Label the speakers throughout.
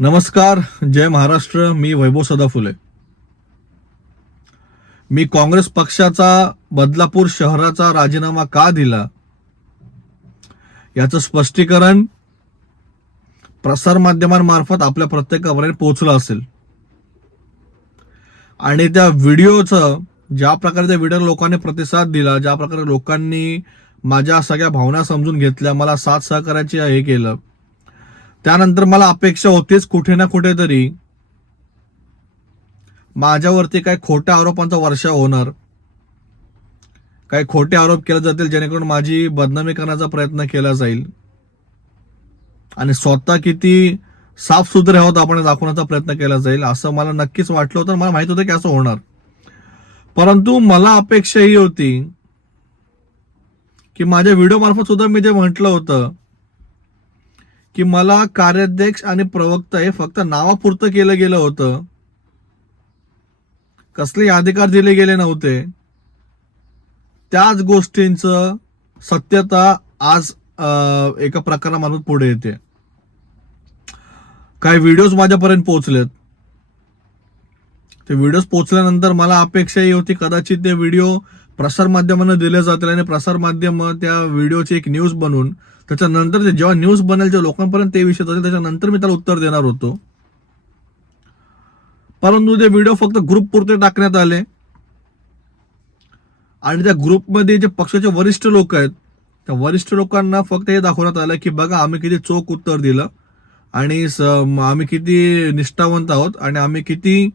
Speaker 1: नमस्कार जय महाराष्ट्र मी वैभव सदाफुले. मी काँग्रेस पक्षाचा बदलापूर शहराचा राजीनामा का दिला? याचं स्पष्टीकरण प्रसारमाध्यमांमार्फत आपल्या प्रत्येकापर्यंत पोहोचलं असेल. आणि त्या व्हिडिओचं ज्या प्रकारे त्या व्हिडिओ लोकांनी प्रतिसाद दिला ज्या प्रकारे लोकांनी माझ्या सगळ्या भावना समजून घेतल्या मला साथ सहकार्याची हे केलं त्यानंतर मला अपेक्षा होतीच कुठे ना कुठेतरी माझ्यावरती काही खोट्या आरोपांचा वर्षा होणार. काही खोटे आरोप केले जातील जेणेकरून माझी बदनामी करण्याचा प्रयत्न केला जाईल. आणि स्वतः किती साफ सुथरे आहोत आपण दाखवण्याचा प्रयत्न केला जाईल असं मला नक्कीच वाटलं होतं मला माहीत होतं की असं होणार. परंतु मला अपेक्षा ही होती की माझ्या व्हिडिओ मार्फत सुद्धा मी जे म्हटलं होतं की मला कार्याध्यक्ष आणि प्रवक्ता हे फक्त नावापुरतं केलं गेलं होतं. कसलेही अधिकार दिले गेले नव्हते. त्याच गोष्टींचं सत्यता आज एका प्रकारामार्फत पुढे येते. काही व्हिडिओज माझ्यापर्यंत पोहोचलेत. ते व्हिडिओज पोहोचल्यानंतर मला अपेक्षाही होती कदाचित ते व्हिडिओ प्रसार माध्यमांना दिले जातील आणि प्रसार माध्यम त्या व्हिडिओची एक न्यूज बनवून त्याच्यानंतर ते जेव्हा न्यूज बनेल जेव्हा लोकांपर्यंत ते विषय जातील त्याच्यानंतर मी त्याला उत्तर देणार होतो. परंतु ते व्हिडिओ फक्त ग्रुप पुरते टाकण्यात आले. आणि त्या ग्रुपमध्ये जे पक्षाचे वरिष्ठ लोक आहेत त्या वरिष्ठ लोकांना फक्त हे दाखवण्यात आलं की बघा आम्ही किती चोख उत्तर दिलं. आणि स- आम्ही किती निष्ठावंत आहोत आणि आम्ही किती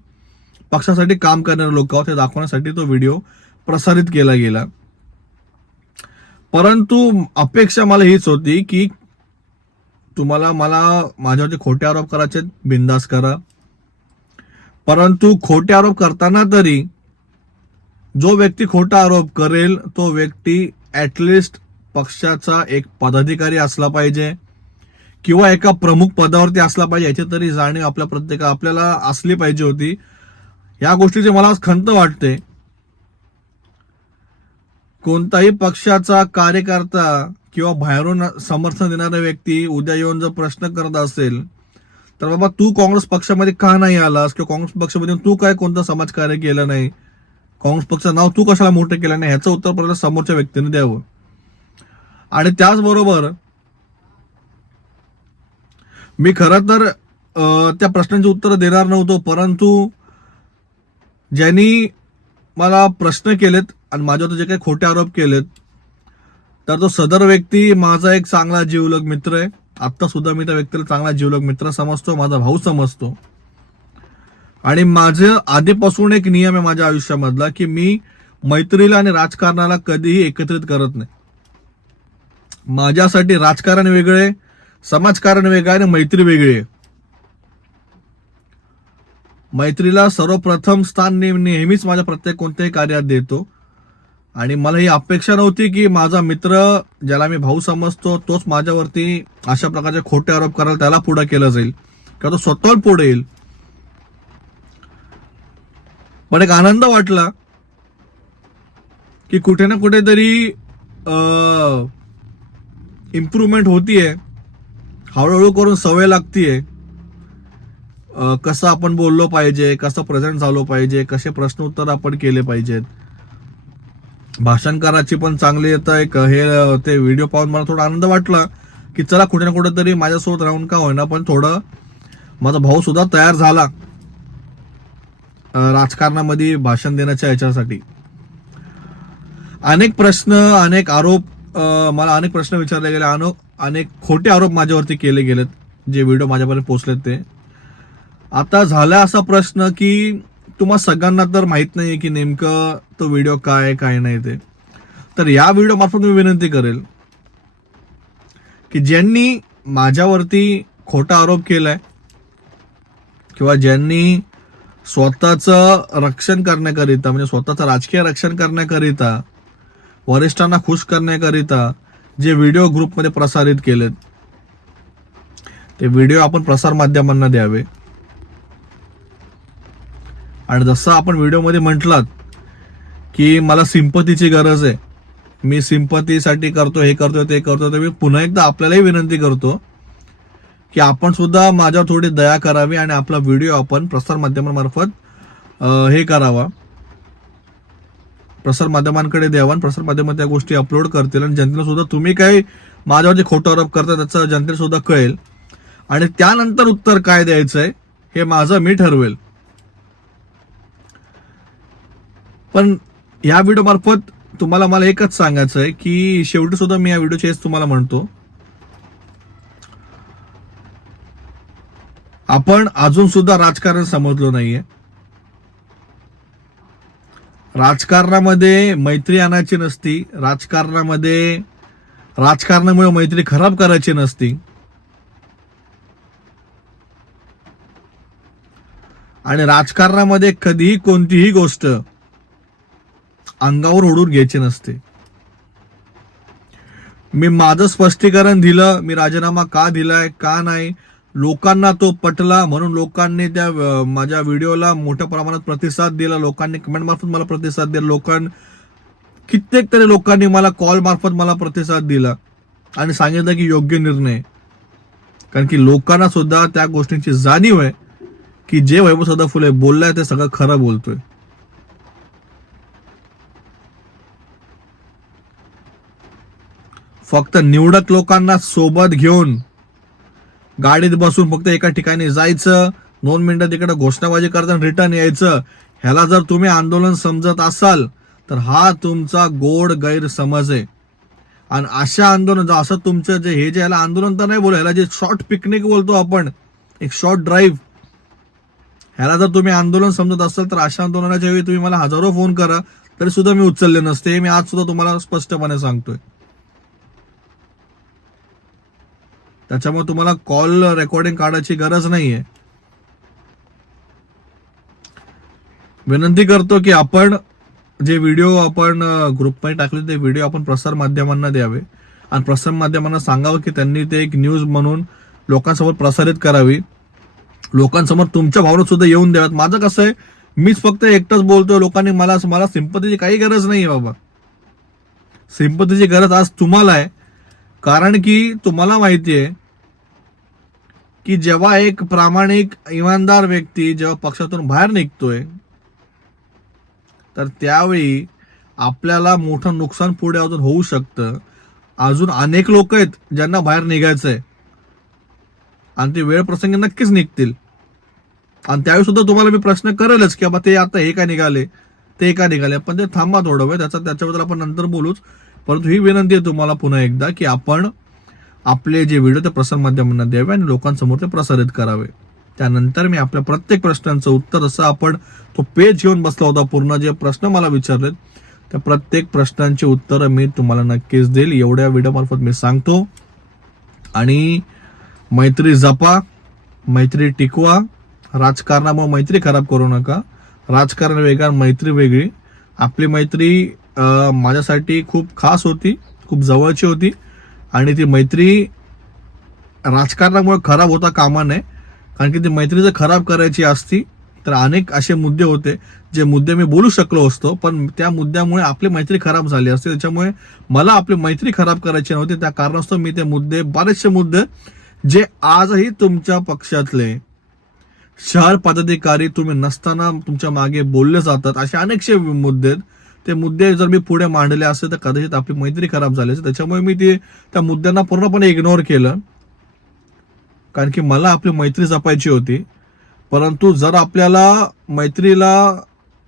Speaker 1: पक्षासाठी काम करणारे लोक आहोत हे दाखवण्यासाठी तो व्हिडिओ प्रसारित केला गेला. परंतु अपेक्षा मला हीच होती की तुम्हाला मला माझ्यावरती खोटे आरोप करायचे बिंदास करा. परंतु खोटे आरोप करताना तरी जो व्यक्ती खोटा आरोप करेल तो व्यक्ती ऍटलिस्ट पक्षाचा एक पदाधिकारी असला पाहिजे किंवा एका प्रमुख पदावरती असला पाहिजे याची तरी जाणीव आपल्या प्रत्येका आपल्याला असली पाहिजे होती. या गोष्टीची मला खंत वाटते. कोणताही पक्षाचा कार्यकर्ता किंवा बाहेरून समर्थन देणारा व्यक्ती उद्या येऊन जर प्रश्न करत असेल तर बाबा तू काँग्रेस पक्षामध्ये का नाही आलास? किंवा काँग्रेस पक्षामध्ये तू काय कोणतं समाजकार्य केलं नाही? काँग्रेस पक्षाचं नाव तू कशाला मोठं केलं नाही? ह्याचं उत्तर पहिलं समोरच्या व्यक्तीने द्यावं. आणि त्याचबरोबर मी खरं तर त्या प्रश्नांची उत्तर देणार नव्हतो परंतु ज्यांनी मला प्रश्न केलेत आणि माझ्यावर जे काही खोटे आरोप केलेत तर तो सदर व्यक्ती माझा एक चांगला जीवलग मित्र आहे. आत्ता सुद्धा मी त्या व्यक्तीला चांगला जीवलग मित्र समजतो माझा भाऊ समजतो. आणि माझं आधीपासून एक नियम आहे माझ्या आयुष्यामधला की मी मैत्रीला आणि राजकारणाला कधीही एकत्रित करत नाही. माझ्यासाठी राजकारण वेगळे समाजकारण वेगळं आहे आणि मैत्री वेगळी आहे. मैत्रीला सर्वप्रथम स्थान नेहमीच माझ्या प्रत्येक कोणत्याही कार्यात देतो. आणि मला ही अपेक्षा नव्हती की माझा मित्र ज्याला मी भाऊ समजतो तोच माझ्यावरती अशा प्रकारचे खोटे आरोप करायला त्याला पुढे केलं जाईल. किंवा तो स्वतःवर पुढे येईल. पण एक आनंद वाटला की कुठे ना कुठेतरी इम्प्रूव्हमेंट होतीये. हळूहळू करून सवय लागतीये. कसं आपण बोललो पाहिजे कसं प्रेझेंट झालो पाहिजे कसे प्रश्न उत्तर आपण केले पाहिजेत. भाषणकाराची पण चांगली येतं एक हे ते व्हिडिओ पाहून मला थोडा आनंद वाटला की चला कुठे ना कुठेतरी माझ्यासोबत राहून का होईना पण थोडं माझा भाऊ सुद्धा तयार झाला राजकारणामध्ये भाषण देण्याच्या याच्यासाठी. अनेक प्रश्न अनेक आरोप मला अनेक प्रश्न विचारले गेले अनो अनेक खोटे आरोप माझ्यावरती केले गेलेत जे व्हिडिओ माझ्यापर्यंत पोचलेत ते. आता झाला असा प्रश्न की तुम्हा सगळ्यांना तर माहीत नाही की नेमकं तो व्हिडिओ काय काय नाही ते. तर या व्हिडिओ मार्फत मी विनंती करेल की ज्यांनी माझ्यावरती खोटा आरोप केलाय किंवा ज्यांनी स्वतःचं रक्षण करण्याकरिता म्हणजे स्वतःचं राजकीय रक्षण करण्याकरिता वरिष्ठांना खुश करण्याकरिता जे व्हिडिओ ग्रुपमध्ये प्रसारित केलेत ते व्हिडिओ आपण प्रसार माध्यमांना द्यावे. आणि जसं आपण व्हिडिओमध्ये म्हटलात की मला सिंपतीची गरज आहे. मी सिंपतीसाठी करतो हे करतो ते करतो तर मी पुन्हा एकदा आपल्यालाही विनंती करतो की आपण सुद्धा माझ्यावर थोडी दया करावी आणि आपला व्हिडिओ आपण प्रसार माध्यमांमार्फत हे करावा. प्रसार माध्यमांकडे द्यावा आणि प्रसार माध्यमात त्या गोष्टी अपलोड करतील आणि जनतेला सुद्धा तुम्ही काही माझ्यावर जे खोटं आरोप करता त्याचं जनतेला सुद्धा कळेल. आणि त्यानंतर उत्तर काय द्यायचं आहे हे माझं मी ठरवेल. पण या व्हिडिओ मार्फत तुम्हाला मला एकच सांगायचं आहे की शेवटी सुद्धा मी या व्हिडिओचे हेच तुम्हाला म्हणतो. आपण अजून सुद्धा राजकारण समजलो नाहीये. राजकारणामध्ये मैत्री आणायची नसती. राजकारणामध्ये राजकारणामुळे मैत्री खराब करायची नसती. आणि राजकारणामध्ये कधीही कोणतीही गोष्ट अंगावर ओढून घ्यायचे नसते. मी माझं स्पष्टीकरण दिलं मी राजीनामा का दिलाय का नाही लोकांना तो पटला म्हणून लोकांनी त्या माझ्या व्हिडिओला मोठ्या प्रमाणात प्रतिसाद दिला लोकांनी कमेंट मार्फत मला प्रतिसाद दिला लोकां कित्येक तरी लोकांनी मला कॉल मार्फत मला प्रतिसाद दिला आणि सांगितलं की योग्य निर्णय. कारण की लोकांना सुद्धा त्या गोष्टींची जाणीव आहे की जे वैभव सदाफुले बोललाय ते सगळं खरं बोलतोय. फक्त निवडक लोकांना सोबत घेऊन गाडीत बसून फक्त एका ठिकाणी जायचं दोन मिनिटं तिकडे घोषणाबाजी करताना रिटर्न यायचं ह्याला जर तुम्ही आंदोलन समजत असाल तर हा तुमचा गोड गैरसमज आहे. आणि अशा आंदोलन जर असं तुमचं जे हे जे ह्याला आंदोलन तर नाही बोल ह्याला जे शॉर्ट पिकनिक बोलतो आपण एक शॉर्ट ड्राईव्ह ह्याला जर तुम्ही आंदोलन समजत असाल तर अशा आंदोलनाच्या वेळी तुम्ही मला हजारो फोन करा तरी सुद्धा मी उचलले नसते हे मी आज सुद्धा तुम्हाला स्पष्टपणे सांगतोय. त्याच्यामुळे तुम्हाला कॉल रेकॉर्डिंग काढायची गरज नाहीये. विनंती करतो की आपण जे व्हिडिओ आपण ग्रुपमध्ये टाकले ते व्हिडिओ आपण प्रसार माध्यमांना द्यावे. आणि प्रसार माध्यमांना सांगावं की त्यांनी ते एक न्यूज म्हणून लोकांसमोर प्रसारित करावी. लोकांसमोर तुमच्या भावना सुद्धा येऊन द्याव्यात. माझं कसं आहे मीच फक्त एकटंच बोलतोय लोकांनी मला मला सिंपतीची काही गरज नाही बाबा. सिंपतीची गरज आज तुम्हाला आहे. कारण की तुम्हाला माहिती आहे की जेव्हा एक प्रामाणिक इमानदार व्यक्ती जेव्हा पक्षातून बाहेर निघतोय तर त्यावेळी आपल्याला मोठं नुकसान पुढे अजून होऊ शकतं. अजून अनेक लोक आहेत ज्यांना बाहेर निघायचं आहे आणि ते वेळ प्रसंगी नक्कीच निघतील. आणि त्यावेळी सुद्धा तुम्हाला मी प्रश्न करेलच की बाबा ते आता हे का निघाले? ते का निघाले? पण ते थांबा थोडं वेळ त्याचा त्याच्याबद्दल आपण नंतर बोलूच. परंतु ही विनंती आहे तुम्हाला पुन्हा एकदा की आपण आपले जे व्हिडिओ ते प्रसार माध्यमांना द्यावे आणि लोकांसमोर ते प्रसारित करावे. त्यानंतर मी आपल्या प्रत्येक प्रश्नांचं उत्तर असं आपण तो पेज घेऊन बसला होता पूर्ण जे प्रश्न मला विचारलेत त्या प्रत्येक प्रश्नांची उत्तरं मी तुम्हाला नक्कीच देईल. एवढ्या व्हिडिओमार्फत मी सांगतो. आणि मैत्री जपा मैत्री टिकवा राजकारणामुळे मैत्री खराब करू नका. राजकारण वेगळं मैत्री वेगळी. आपली मैत्री माझ्यासाठी खूप खास होती खूप जवळची होती. आणि ती मैत्री राजकारणामुळे खराब होता कामा नये. कारण की ती मैत्री जर खराब करायची असती तर अनेक असे मुद्दे होते जे मुद्दे मी बोलू शकलो असतो पण त्या मुद्द्यामुळे आपली मैत्री खराब झाली असते. त्याच्यामुळे मला आपली मैत्री खराब करायची नव्हती. त्या कारणास्तव मी ते मुद्दे बरेचसे मुद्दे जे आजही तुमच्या पक्षातले शहर पदाधिकारी तुम्ही नसताना तुमच्या मागे बोलले जातात असे अनेकशे मुद्दे आहेत. ते मुद्दे जर मी पुढे मांडले असते तर कदाचित आपली मैत्री खराब झाली असते त्याच्यामुळे मी ते त्या मुद्द्यांना पूर्णपणे इग्नोर केलं. कारण की मला आपली मैत्री जपायची होती. परंतु जर आपल्याला मैत्रीला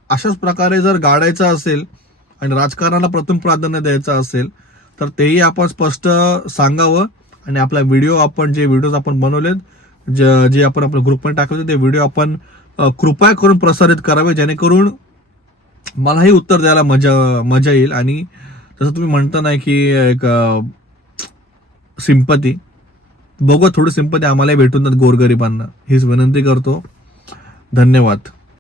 Speaker 1: अशाच प्रकारे जर गाडायचं असेल आणि राजकारणाला प्रथम प्राधान्य द्यायचं असेल तर तेही आपण स्पष्ट सांगावं. आणि आपला व्हिडिओ आपण जे व्हिडिओज आपण बनवलेत जे जे आपण आपल्या ग्रुपमध्ये टाकले ते व्हिडिओ आपण कृपया करून प्रसारित करावे जेणेकरून मलाही उत्तर द्यायला मजा मजा येईल. आणि जसं तुम्ही म्हणता नाही की एक सिंपती बघू थोडी सिंपती आम्हालाही भेटून जात गोरगरिबांना. हीच विनंती करतो. धन्यवाद.